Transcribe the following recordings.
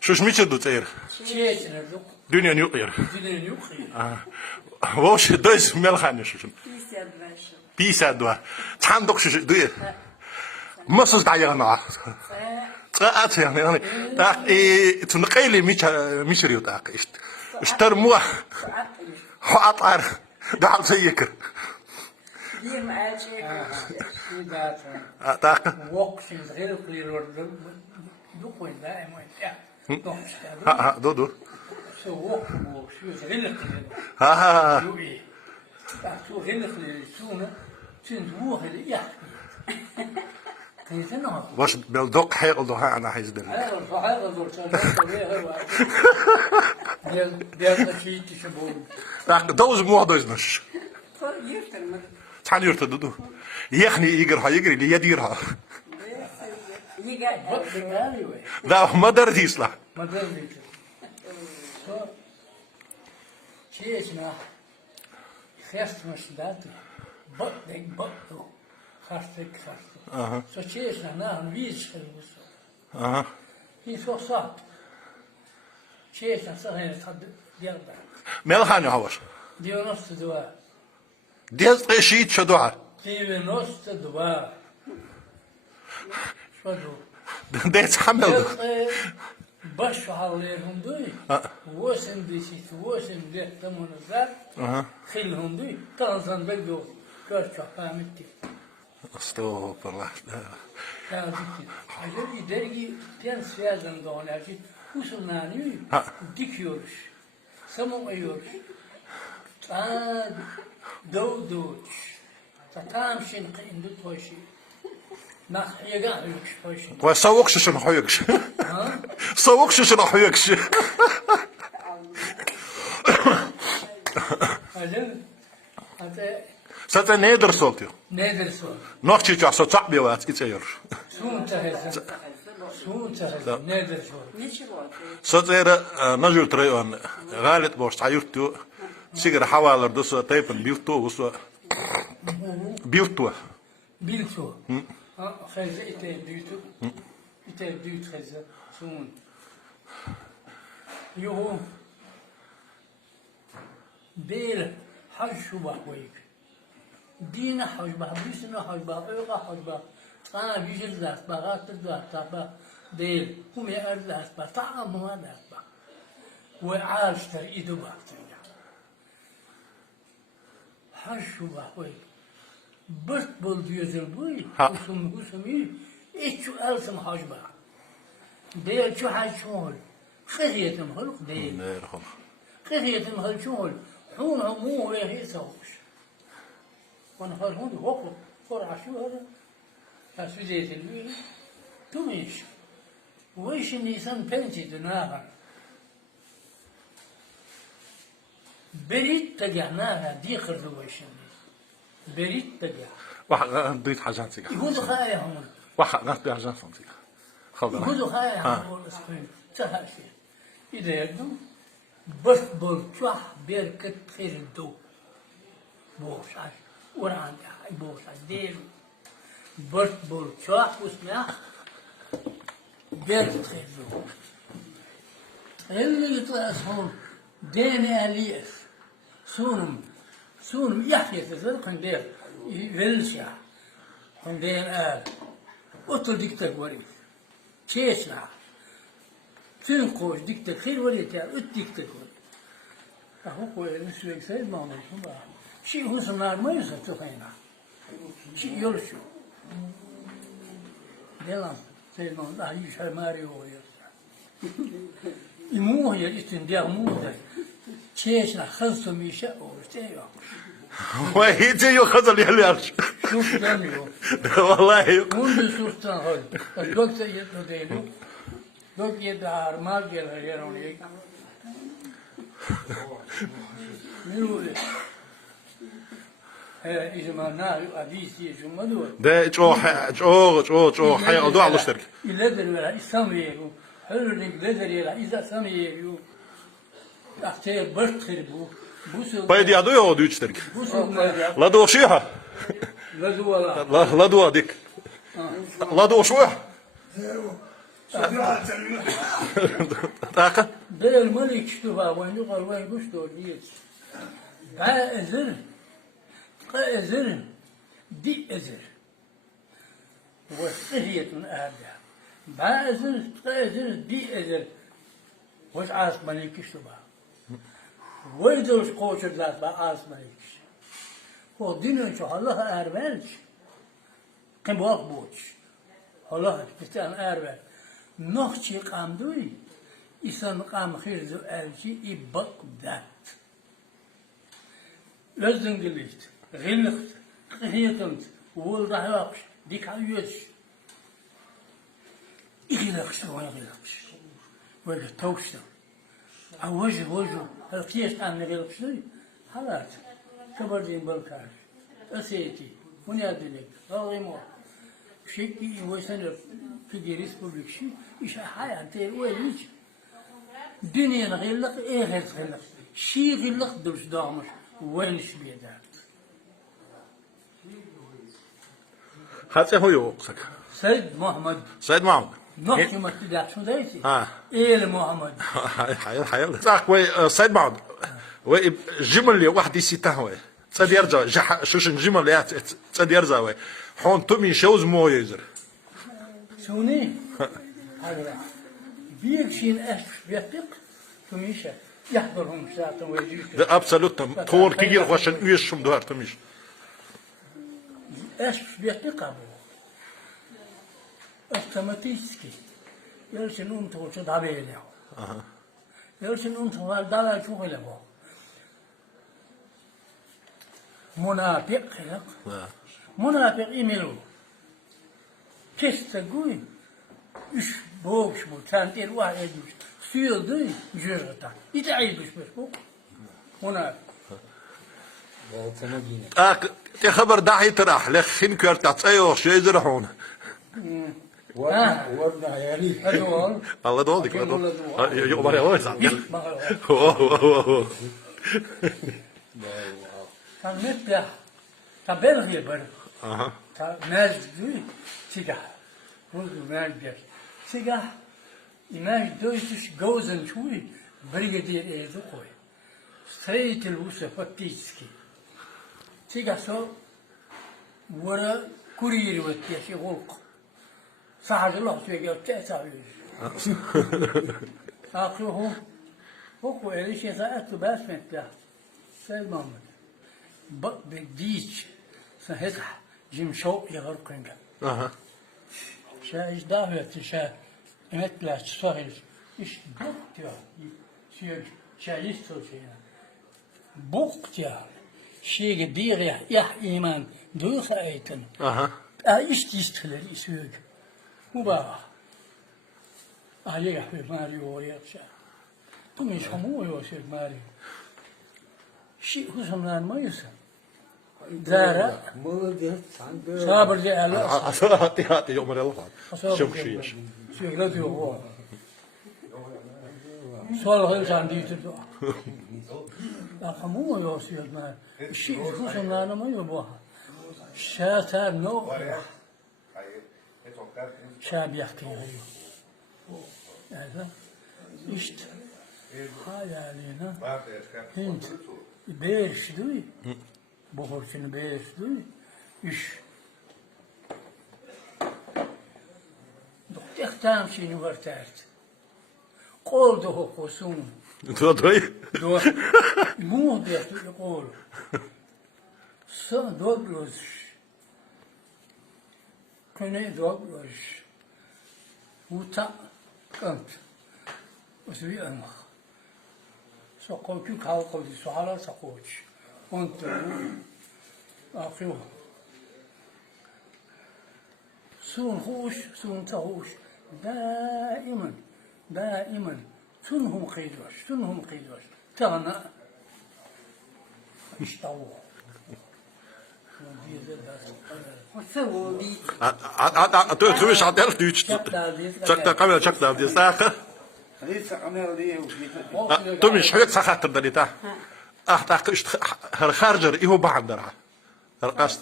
شوش ميتش دو تير دنيا نيوقير وش دوز ملخاني شوش 52 صندوق شوش دوير مصص دايغنا تاعت يعني تاع تنقيلي ميش ريو تاع اشتر مو حاطار دعم سيكر تاع وقتين غير كلير دوكوين دائما ها دودو شو وقت شو غير كلير ها شو غير كلير شو تندوه اللي يحكي كيفنا واش بالدق حيقل دوها انا حيز بال هذا صحيح دور ديال شيء تشبون دوز مو دوزنش تحن يرت دودو يخني يقرها يقري لي يديرها لا ما درت يصلح ما درت شيء خاص مش دات بط خاصك så tjejs när han visar Aha. Det är så sagt. Tjejs så här så det där. ملخاني هواش Det är något då. ديز قشيت شدوها Det är något då. Så då. ديت حمل باش عليهم دوي واسم ديسيت واسم ده تمنزل خلهم دوي تنزل بيدو كرشة فهمتي استغفر الله Acaba dergi tens yazın da ona ki usulnani dikiyoruz. Samuyoruz. Doğduç. Tam şin qindu toşi. Nah yaga yok toşi. وسوقش شنو حيكش سوقش شنو حيكش Acaba ستا نيدر صوتي nedir sor? نوختي جاسو تعبي وات يتير Sun tahezin. Nedir sor? ستا نجول تريون غالط بوش تعيرتو سيجر حوالر دوسو تايبن بيوتو وسو بيوتو Bilto. Xeyze ite büyütü. İte büyüt xeyze. Sun. Yuhu. Bir haşu bahveyk. Dine hajba, büsüne hajba, öga hajba. Sana yüzül zasba, gatır zasba değil. Humi erz zasba, ta'amuma zasba. Ve ağaçlar idu baktırca. Haşu bahveyk. Bırt bul yüzül buy. Husumi. İçü elsem hajba. Değil şu haşul. Kıhiyetim hılk değil. Kıhiyetim hılçul. Hun humu ve hisavuş. وانا قال هون وقف فرع شو هذا؟ أسودية الليل تميش وإيش النيسان بنتي دناها بريد تجعناها دي خرجوا وإيش النيس بريد تجع واحد ضيت حاجات سيجا يهودوا خايا هون واحد ناس بيحاجات سيجا خلنا يهودوا خايا هون اسقين سهل فيه إذا يدو بس بالشح بيركت خير الدو بوش عاش وران بوش ديل برت بول شاح وسمع بيرت خيزو اللي يطلع هون ديني الياس سونم يحيى تزرقن دير يفلسع هون دين اوتو ديكتر وريث تشيسنا تنقوش ديكتر خير وليت يعني الديكتر وريث اهو كوي نسوي سيد ما نشوف شيء هو سمار ما يصير هنا شيء يرشو دلهم سيدنا الله يشهر ماري هو يرشو يموه يجتن ديال موه تشيشنا خلصو ميشا ورتيو وهي تيو خزل يليارش شوف دميو والله منذ سلطان هول الدكتور يدو ديلو دوك يدار ما جيل هيروني ميولي إذا ما نار أديس يجمع دول. ده جو حي أو على الشركة. يلدر ولا يسميه هرني لدر ولا إذا سميه أختار برت خربو بوسو. بايدي أدوية أو دويش شركة. بوسو لا دو شيها. لا دو ولا. لا دو ديك. لا دو شوية. Taka. Bel malik ştuba waynu qalway gushto diyet. Qazir di ezir. وصهية من أهلها بعزل قازل دي أزل وش عاص مليكش تبع ويدوش قوش الناس بعاص مليكش هو دينه شو الله أربلش قم بوش الله بستان أربل نخشي قام دوي إنسان قام خيرزو ألشي يبق ذات لازم قلت غلقت قهيتمت وولده يقش ديك عيوش يغلقش ولا يغلقش ولا توشته أو وجه القياس عن يغلقش حالات كبردين بالكاش أسيتي ونادي لك غيمو شيء ويسنر في دي ريسبوبليك شيء إيش حياة تير ويليش دنيا غلق إيه غير غلق شيء غلق درش دامش وينش بيدار Hatsa hur yoksak. سيد محمد Said Mahmud. نحكي ما تدعش شو دايتي آه. إيه محمد حيال صح وي سيد محمود وي جمل اللي واحد يسيته وي تصد يرجع شوش الجمل اللي تصد يرجع وي حون تومي شوز مو يزر شوني هذا بيكشين أشف بيتق تميشة يحضرهم ساعة ويجيك ده absolut تور كير واشن ويش شم دوار توميش أشف بيتق أبو أستماتيسكي يلشن أنتو شو دابيله يلشن أنتو دابا شو غلبه منافق خلق منافق إيميلو كيس تقول إيش بوش بو تانتير واحد يجوش سيل دي جرتا يتعيبش بس بو منافق تي خبر داحي تراح لخين كرت ايوه شي يزرحون ورنا يا ريت هذول الله دولك يقبر يا ويس كان مثل تبلغ يبر ناس دوي سيجا وزو ناس بيش سيجا إماش دويتش جوزن شوي بريغدير إيزو قوي سيت الوسة فتيسكي سيجا سو ورا كوريري وتيشي غلق صحة الله سيجا وتأسع آخر هو إليش يسألت بس مثل سيد محمد بديش سهزح جيم شو يغرقنجا شا إيش دعوة شا مثل سهل إيش بوقتها شيء شا يستو شيء بوقتها شيء كبير يح إيمان دوخ أيتن إيش تيستخل الإسوق مبارك عليه في ماريو ويرشا تم يشموه يوسف ماريو شيء خصمنا ما يسمى دارا صابر دي على هاتي يوم الله شوف شيء شيء لا هو سؤال غير عندي تدعو أخمو يوسف ما شيء خصمنا ما يبغى شاتر نو شاب يحكي هذا إشت هاي علينا هند بيرش دوي بخورشن بيرش دوي إيش تختام شيء ورتارت قول ده قصون دوي دو مو ده يقول سن دوبلوش كني دوبلوش وتا كنت وسوي أنا سقوطي كالقودي سؤال سقوطي كنت أخيو سون خوش سون تهوش دائما سنهم قيدوش تغنى اشتوه توش عدل دوش شكتا كامل شكتا دي ساخه تومي شحيت ساخات دليتا احتاق خارجر ايهو بعندرها القصر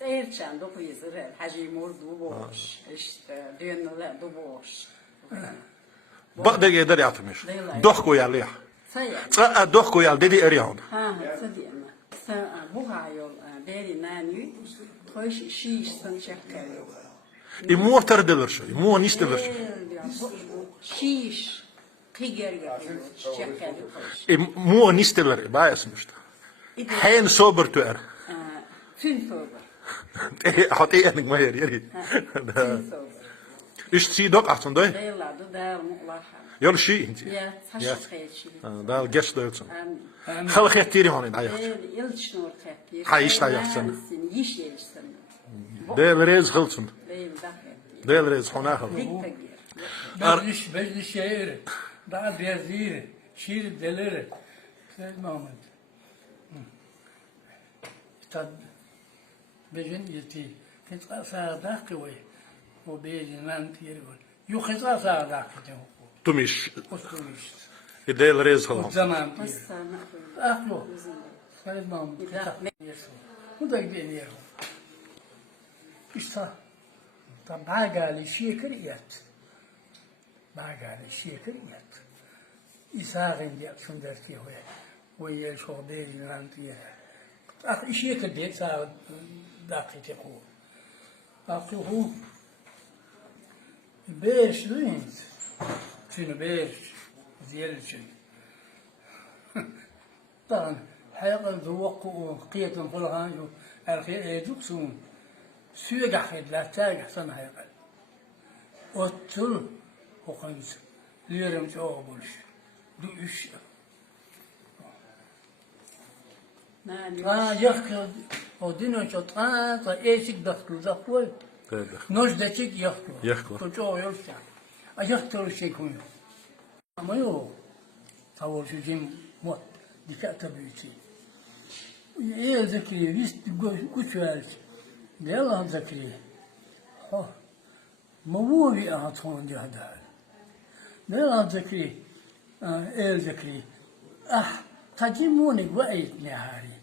Erçen dokuyuzur hacim ordu boş. İşte düğünler du boş. Bak da gider yatmış. Değiller. Doh koyal ya. Sayın. Doh koyal dedi eriyan. Ha, sadiyem. Sen bu hayol deri nani hoş şiş sen şeker. Muhtar dilir şu. Mu nistilir şu. Şiş. Kiger yapıyor. Şeker hoş. Mu nistilir. Bayasın işte. Hen sober tuer. Tün sober. Hat enig ma yer yeri. Tün sober. İşte si dok atın doy. Değiller du der muğlaha. Yol şi inti. Ya taşı kayışı. Dal geç dötsün. Amin. Halk ettiri honin ayak. Yılç nur tepki. Ha, işte ayaksın. Yiş yersin. Del rez hılsın. Değil daha. Del rez hona hıl. Dik de gir. Bezli şehir. Daha dezir. Şiir delir. Söz Mahmut. Tad. Bejin yeti. Kısa sağda kıvay. O bejin lan tiyeri var. Yok kısa sağda kıvay. Tumiş. Oturmuş. Del rez hıl. O zaman tiyeri. Sana. Aklo. Söz Mahmut. Bu da gidiyor. İşte. Tam bagali şekeriyet. Bagali şekeriyet. İsa'nın diye şunlar ki o yer şoberin rantiye. Ah işe kadar sağ dakika ko. Aklı beş lüns. Şunu beş ziyariçin. طبعا حيقا ذوقوا قية فلها الخير يدوكسون سوق حيد لا تاجح سنة حيقا وتل وخمس ليرم تأوبلش دو إيش يحكي ودينو شطاطا إيشك دخلوا دخلوا نوش دتك يحكوا يحكوا. كجو يرجع أيحكوا الشيء كله أما يو تصور شو جيم موت دكاتة بيتي إيه ذكري ليست كوتشوالش يلا ذكري مووي أعطون جهدا يلا ذكري إيه ذكري تجيموني وقيت نهاري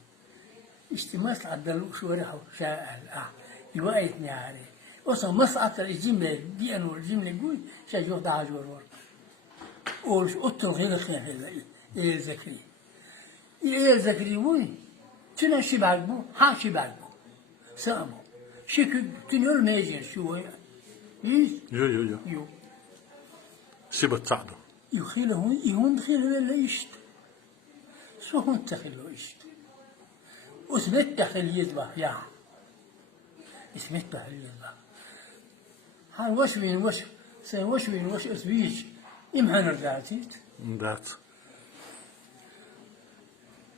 اشتماس عدلو شورح شاء وقيت نهاري وصل مسعى الجملة دي أنو الجملة قوي شجوه دعجور ورق وش أطل غير خير إيه ذكري إيه ذكري وي تنا شبال بو ها شبال بو سامو شكل تنول ميجر شو هي إيه يو يو سيبت سعدو يخيله يهون خيله ولا يشت شو هون تخيله يشت اسمت تخيل يذبح يا اسمت تخيل يذبح هاي وش اسويش إمهن رجعتيت دات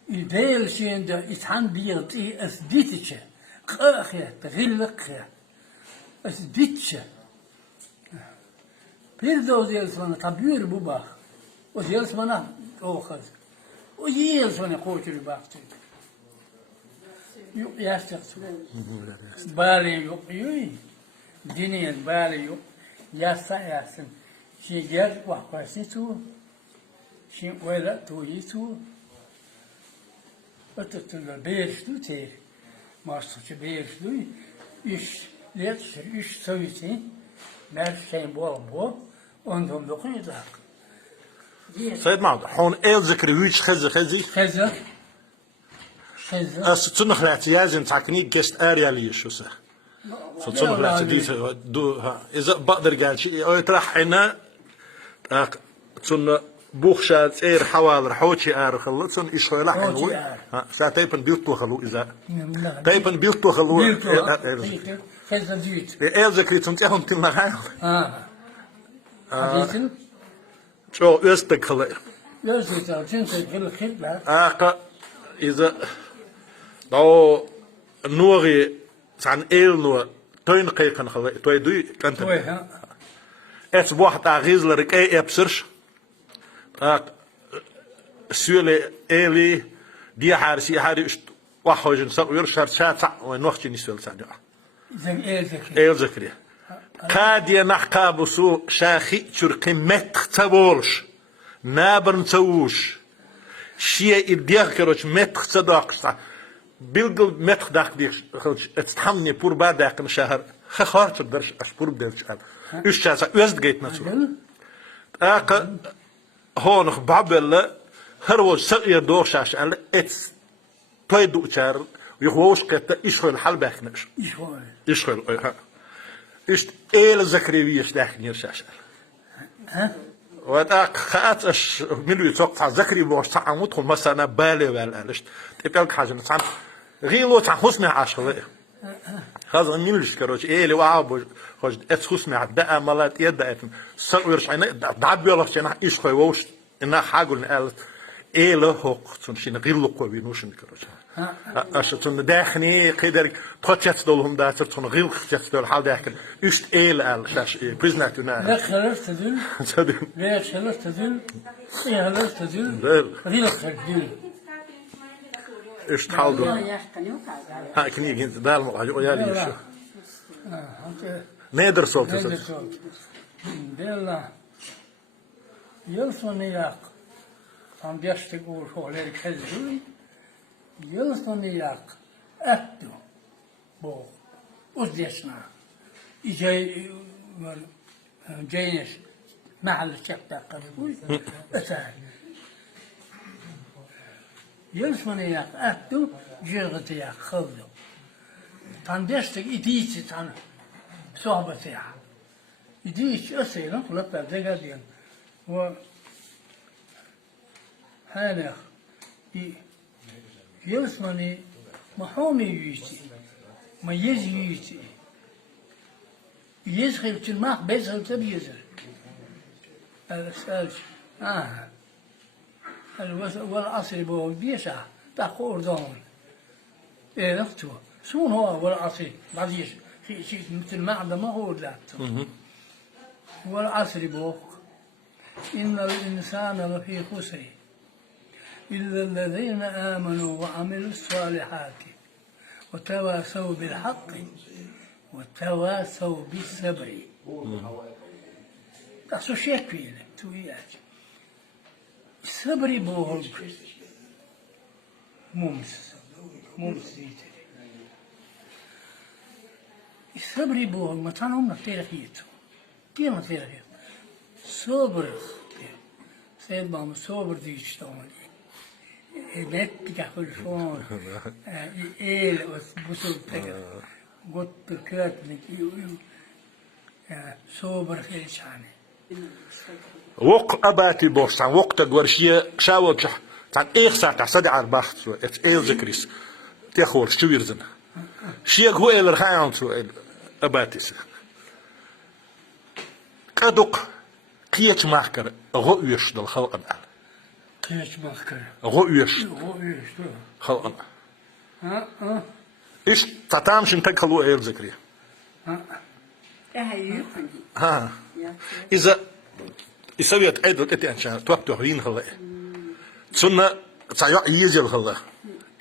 البيل شين ده يتحن بيغطي أثبتش قاخية تغلقية أثبتش بيردو زيلسوانا تبير بباخ وزيلسوانا أوخذ وزيلسوانا قوتر باختر يو يستقص بالي يو يوي دينيا بالي يو ياسن شي جر وحواسيتو شي ولا تويتو ötütünde beğişti te, maçtaki beğişti, üç söyledi, mer şeyin bu, ondan dokunacak. سيد معود حون ايل ذكري ويش خزي Kızı, ستنخ الاعتياز تعكني جست اريا لي شو سه ستنخ الاعتياز دو اذا بقدر قال شيء يطرح هنا تن بوخشات اير حوال رحوتشي ار خلصن ايش خلاح حوتشي ها ساعتين بيطلو خلو اذا تايبن بيطلو خلو kızı düğüt. ايل ذكري تنتهم تلنا هاي Hadisin, شو يستك خلي gözlükler, çünkü kılıklar, آقا إذا دو نوغي عن إيل نو توين قيقن خلي توي دوي كنت toy ha, إس واحد عغيز لرك أي أبصرش سؤال إيلي دي حارسي حاري واحد جنسا ويرشار شاتع ونوختي نسول سانيا sen el zekri. إيل ذكري قادية نحقابسو شاخي شرقي مت تبولش نابرن توش شيء الديار كروش مت صداقة بيلقل متخ داك ديش اتحمني بور بعد داك شهر خارج درش اشبور بيلش قال ايش شاسا وزد جيت نسو اق هون بعبل هرو سقي دور شاش قال اتس طيدو شار يخوش كتا ايش الحل باخنش ايش ها ايش ايل زكريويش داخني شاش ها وأنا خاطر أش منو يتوقع ذكري بوش تعمود خل مثلا بالي والألشت تبقى حاجة مثلا غيلو تعحسنا عشرة هذا من اللي شكروش إيه اللي وعاب خوش أتحسنا عدا ملات يدا أتم سويرش عنا دعب يلا شينا إيش خويوش إنها حاجة نقالت إيه له حق تنشين غيلو قوي نوشن كروش أش تن داخني قدر تقطعت دولهم ده تن غيل قطعت دول حال داخل إيش إيه لا شاش بريزنات ينا لا خلاص تدل لا خلاص تدل يا خلاص تدل غير تدل إيش تحاولوا يا كنيو كذا ها كني جنت دال مقاجو يا ليش أنت نادر صوت بيلا يلصني ياك عم بيشتغل حوالي كذي يلصني ياك أهدو بو أزدشنا إجاي جاينش محل الشقة قريبوي أساعد يلصني ياك أهدو جرغت ياك خذو تندشتك إديتي تن صحبة فيها إديتي أسيلا خلطة زقادين و هذا يلصني محومي يجي ما يجي يزخل تلماح بيزخل تبيزر هذا سألش والعصر بو بيشع تاخور دون إيه نفتو شون هو والعصر بعديش شيء مثل معدة ما هو لا والعصر بو إن الإنسان لفي خسر إلا الذين آمنوا وعملوا الصالحات وتواصوا بالحق وتواصوا بالصبر. تاسو شكوين توياج الصبر بوهل ممس الصبر بوهل ما تنهم نتيرخيتو كيف نتيرخيتو صبر سيد بام صبر ديش توني نتيجة خلفون إيل وسبوسو تكر قط كاتنك صبر خيشاني وق أباتي بوس عن وقت الورشية شاوج عن إيه ساعة تعصد على البحث سو إيه ذكريس تأخور شو يرزن شيء هو إيه الرخاء سو أباتيس كدق قيت ماكر غويش دل خلقنا قيت ماكر غويش خلقنا إيش تعتامش إنت كلو إيه ذكري ها إذا يسويت عيد وقت عشان توقتوا هين خلا سنة صايع يجي خلا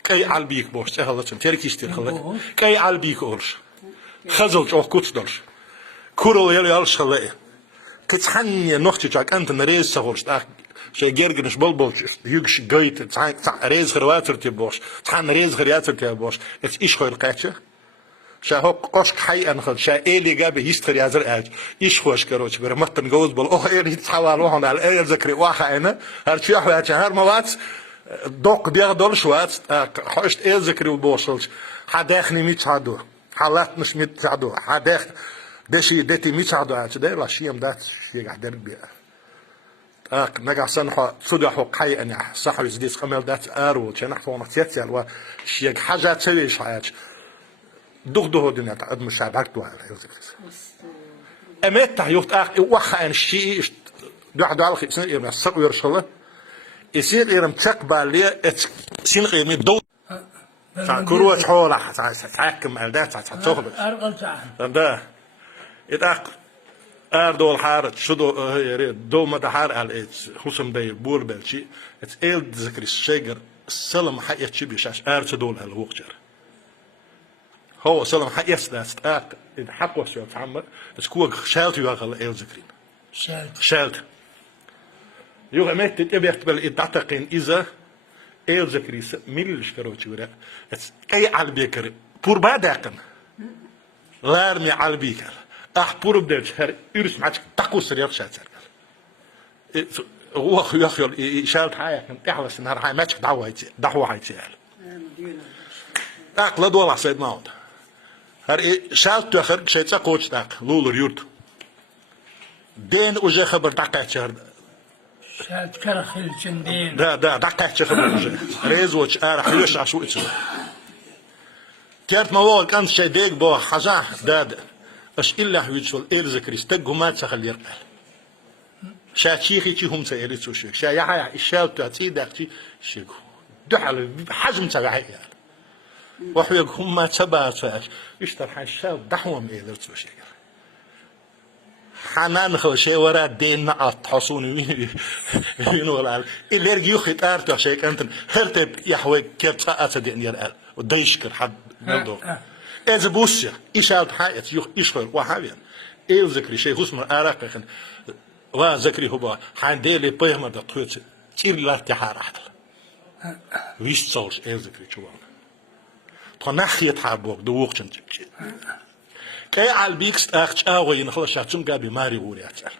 كي علبيك بوش خلا سن تركيستير خلا كي علبيك أورش خزل أو كوتشدرش كورو يلي أرش خلا تتحني نختي جاك أنت نريز سهورش تاك شيء جرجنش بلبلش يجش جيت تاع ريز خرواتر تبوش تاع ريز خرواتر تبوش إيش خير قاتش شاهو قشك حي أنخل شا إلي جابه يستري هذا الأج إيش خوش كروش برمتن جوز بال إلي تحول وهون على إيه ذكري واحد أنا هرشي أحوال شهر موات دوق بياخدول شوات حشت إيه ذكري وبوصلش حداخني ميت عدو حالات مش ميت عدو حداخ دشي دتي ميت عدو ده لا شيء مدات شيء قاعد بيا نجح سنحو صدق حق حي أنا صح يزديس خمل دات أرو شنح فونا تيتيال وشيء حاجة تسويش حاجة دغدغه دنيا تعد مش عبرتوا على الرزق أمات تحيوت وحى أن الشيء دعوا على خير سنة إيرم سقوا يرشله يصير إيرم تقبل ليه سين إيرم دو كروت حوله تعكم على ده تعتقد أرقل تعال ده إتأق أردول حارت شدو يريد دو مدحار على خصم ده بول بالشيء إل ذكر الشجر السلم حقيقة شيء بيشاش أرتدول هالوقجر هو سلام حقيقة ده إن حقه شو تعمل بس كوا شالت يوغل إيل ذكرين شالت يوغ ميت تبي يحتمل إدعتقين إذا ذكريس ميلش كروتشي ولا أي على بيكر بور بعداكن لارمي على بيكر بور بدرش هر يرس معك تقوس رياض شاتر هو يخيل شالت حياة كان تحوس نهار حياة ماتش دعوة هايتي لا دول سيد ناود هر شالت تأخر شيء تقوش تاك لول ريوت دين وجه خبر دقات شهر شالت كرخل جندين دا دقات خبر وجه ريز وش أرح يوش عشو إتسو كارت موال كان شيء ديك بو حزاه داد اش إلا حويتشول ذكريس تجو ما تخلي يرقل شاشيخي هم سيرت وشيك شا يا الشال تعطي داختي شيكو دحل حجم تبعي يعني وحيق هم ما تبعت فاش يشترح الشال دحوم إيدرت وشيك حنان خو شيء ورا دين نقط حصوني ينو العالم اللي يرجع يخيط أرتو شيك أنت هرتب يحوي كيف تقاس دين يرقل وديشكر حد نلدو إذا بوسيا إشال حياة يشغل وحابين ذكري شيء اسمه أراقخن وذكري هو حنديلي بيهما دقيت تير لا تحارحت ويش تصورش ذكري شوان تنحيت حابوك دووقتن كي على بيكس أخش أوين خلاص شاتون قابي ماري هورياتر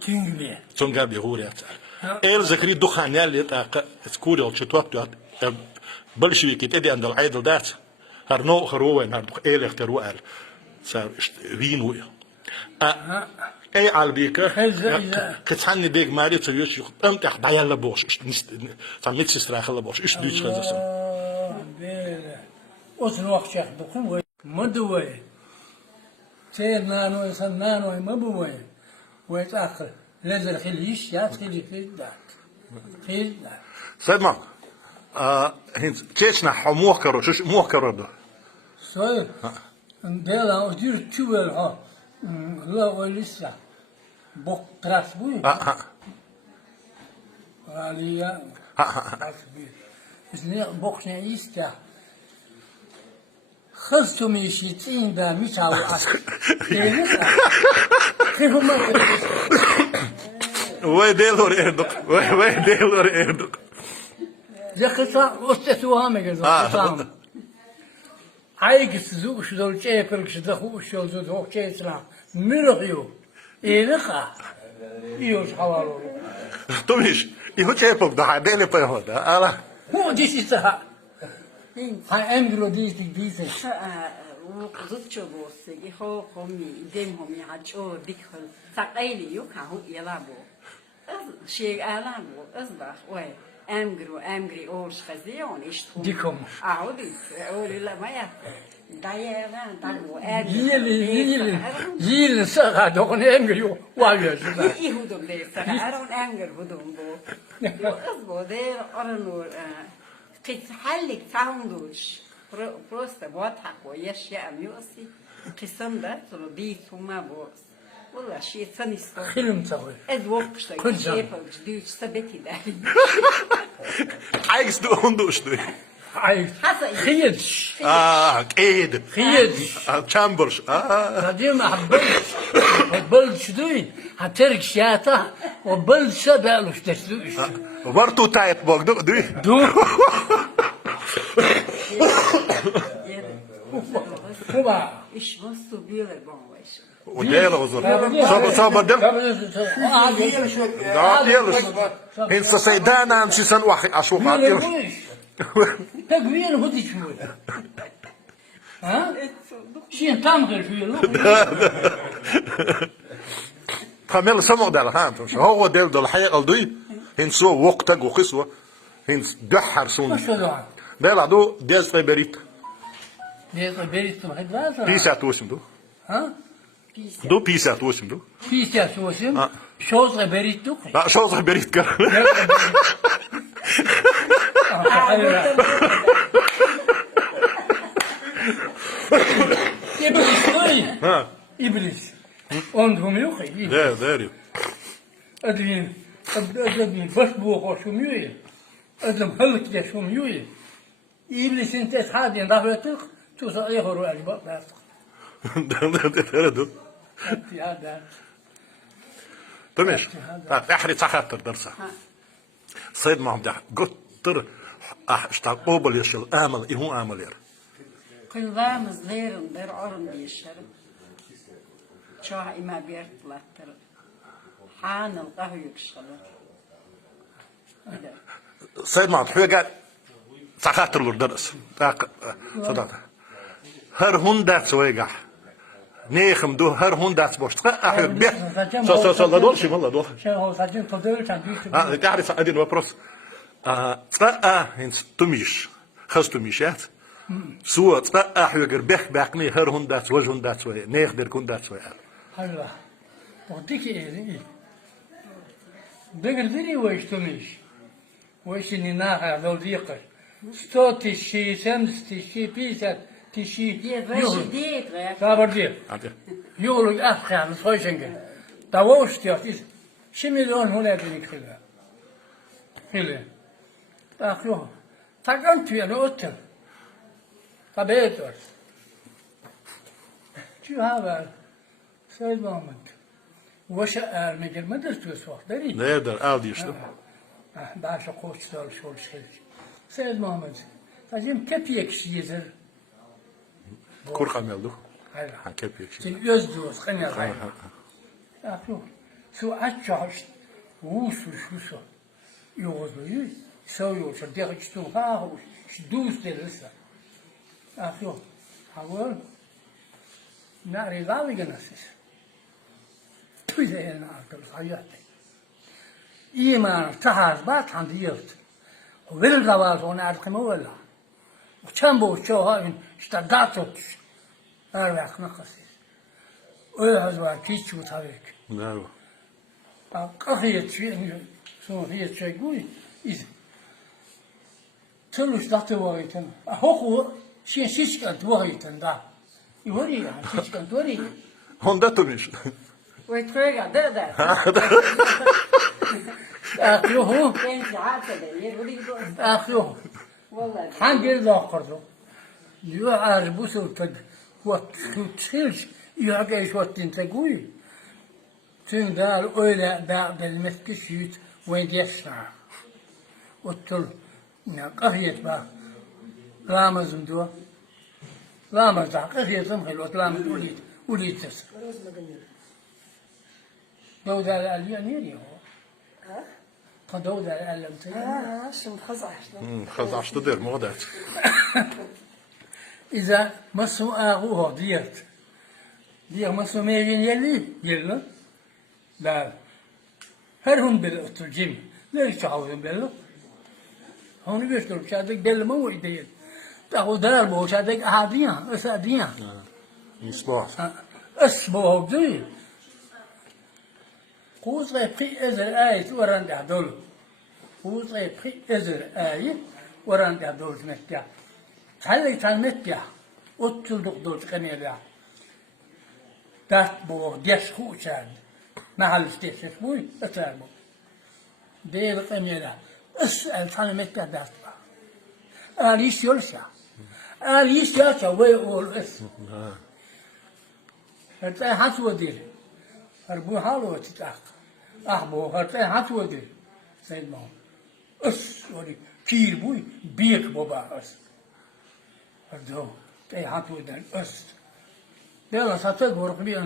تنجلي تون قابي هورياتر ذكري دخان يالي تاق تكوري أو شتوات بلشويكي تدي عند العيد دات هرنو خروين هردخ اختروال صار وينو اي على بيكا كتحني ديك ماري تسويش امتح دايلا بوش تعمل تستراخ لا بوش ايش ديش خزاسن وصل وقت شيخ دخل مدوي تير نانو انسان نانو مبوي ويتاخر لازم خليش يا تخلي في الدات في الدات سيد مالك هنت كيشنا حموكرو شوش موكرو ده صحيح ديلا ودير تشوال ها لا ولسه بوك تراس بوي عليا اسمه بوك نيستا خلصتو ميشيتين دا ميتاو أصل كيف ما وين ديلور إردق وين ديلور إردق زكتا وستسوها مجد عايز زوج شدول شيء كل شيء خو شو زوج شيء سلا مرغيو إيرقا يوش حوالو توميش يهو شيء بوك ده ديلي بيهودا ألا هو ديش يسها هاي أنجلو ديش وقدتشو بوسي هو قومي دم هم يعجو ديكل ساقيلي يوكا يلابو شيء ألابو أصبح وين أمغري أورش خزيون إشتهم ديكم أعودي أولي لا ما يفعل دايران دارو يل ساقا دون أمغري واجه شباب يهودم لي ساقا أرون أمغر هدوم بو أصبو دير أرنور قيت حلق تاوندوش بروستا بواتحق ويشيا أميوسي قسم ده تلو دي ثم بوس والله شيء ثاني صار خلهم تسوي أدوقش ده شيء فوجدوش سبتي ده عايز دوندوش ده عايز خيدش كيد خيدش تشامبرش بعدين ما حبلش دوين هترك شياطة وبلش بقلوش تسويش ورتو تايت بوك دو هو إيش مصو بيلا بونوش وديلا وزر صابر دل ديلش هنسا سيدانا نسيسان واحد أشوف تقوين هدي شوي ها شين تامغر في له خميل سمع ده هان هو ديل ده الحقيقة الضي هنسو وقتك وخسوة هنس دحر سون ده بعدو ديز طيبريت ديز طيبريت ما حد بيسا توسم دو ها دو بيسا توسم دو بيسا توسم شو طيبريت دو لا شو طيبريت كار إبليس إبليس عندهم يوخي ده داريو أدري بس بوخ شو ميوي أدم هلك يا شو ميوي إبليس أنت أصحابي نضافلتك توصل يهرو أجبار دارتك ده ده هذا تمش أحري تخاطر درسه صيد ما هم ده قطر İşte obal yaşıl amal, ihun amal yer. Kıllarımız lerin der orun diyişerim. Çoğu ima bir tlattır. Hanıl kahı yükselir. Sayın Mahmut, hüya sakatırlar deriz. Sadat. Her hun dert soyga. Neyim du her hun dert boşta. Ahir bir. Sol dol şey valla dol. Şey olsacın tadırken bir Ha, تعرف один вопрос. Инс тумиш. Хас тумишат. Су хюгер бех бакни her hun dert waj hun dert soy. Neyh der kun dert soy. Allah. O diki eli. Begel diri o iştemiş. O işini naha dol dikir. Sto tişi, sems tişi, pisat tişi. Yok. Değil. Sabar diye. Hadi. Yolu afkan soyşenge. Davoş diyor. Şimdi on hule binik hile. Hile. Tak yok. Takan tüyeni otur. Tabi ediyor. Şu haber. Söyle Muhammed. Vaşa erme gelmedir tüy soğukları. Ne der al işte. Başa koçlar şol şey. Söyle Muhammed. Tacım tepiyek şiyedir. Kurkam yaldu. Hayır. Ha kepiyek şey. Sen öz diyoruz. Kanya hayır. Tak yok. Su aç çağış. Usu şu. Yozluyu. Soyuyor. Şu diğer işte ha. Şu düz derse. Tak yok. Havel. Nari davi genasiz. Tüyleyen arkadaş hayat. İman tahaz bat handı yırt. Vil gavaz onu arkama valla. Uçan bu çoğu işte datot. Her vakit nakasiz. Öyle hazır ki çu tabik. Ne o? Kahiyet sonra hiyet şey bu iz. Tülüş datı vakitten. Hoku şey şişkent vakitten da. Yori ya şişkent yori. Onda tumiş. Ve trega der. Akıyor. Ben zaten de yer bu değil. Akıyor. Vallahi. Hangi zakırdı? Diyor az bu sırtı. Tütülş. Yok eş vaktin teguy. Tüm dal öyle da delmek ki şüt ve geçsa. Otur. Ne kahiyet var. Ramazan diyor. Ramazan kahiyetim hel otlam ulit. Ulitsiz. Doğuda aliye nereye o? Doğuda alim teyze. Şimdi kazançlı. Kazançlı der mi o dert. إذا مسوا أخوه ديت ديت مسوا ميجين يلا لا هرهم بالترجم ليش تعودون بيلو هون بيشتروا شادك بيل ما هو يدين تاخذ دار بو شادك أهديان أساديان İsbah. أسبوع بدي قوس غيبقي إزر آية وران دهدول قوس غيبقي إزر آية وران دهدول مكة Talle talmet ya, oturduk dört kanıyla. Dert bu, deş kuçan. Mahal isteşes bu, eter bu. Değil kanıyla. Isel talmet ya dert var. Eğer istiyorsa, eğer istiyorsa ve ol is. Hatta hatva değil. Her bu halı titak. Ah bu, hatta hatva değil. Sayın Mahmut. Is, öyle kir bu, büyük baba is. Zo, te hatu dan öst. Dela satı korkuyor.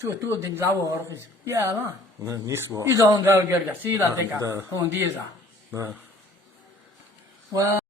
Tu din lava korkuyor. Ya lan. Nisbah. İzah ondan geldi. Sila teka. On diza. Ne? Ve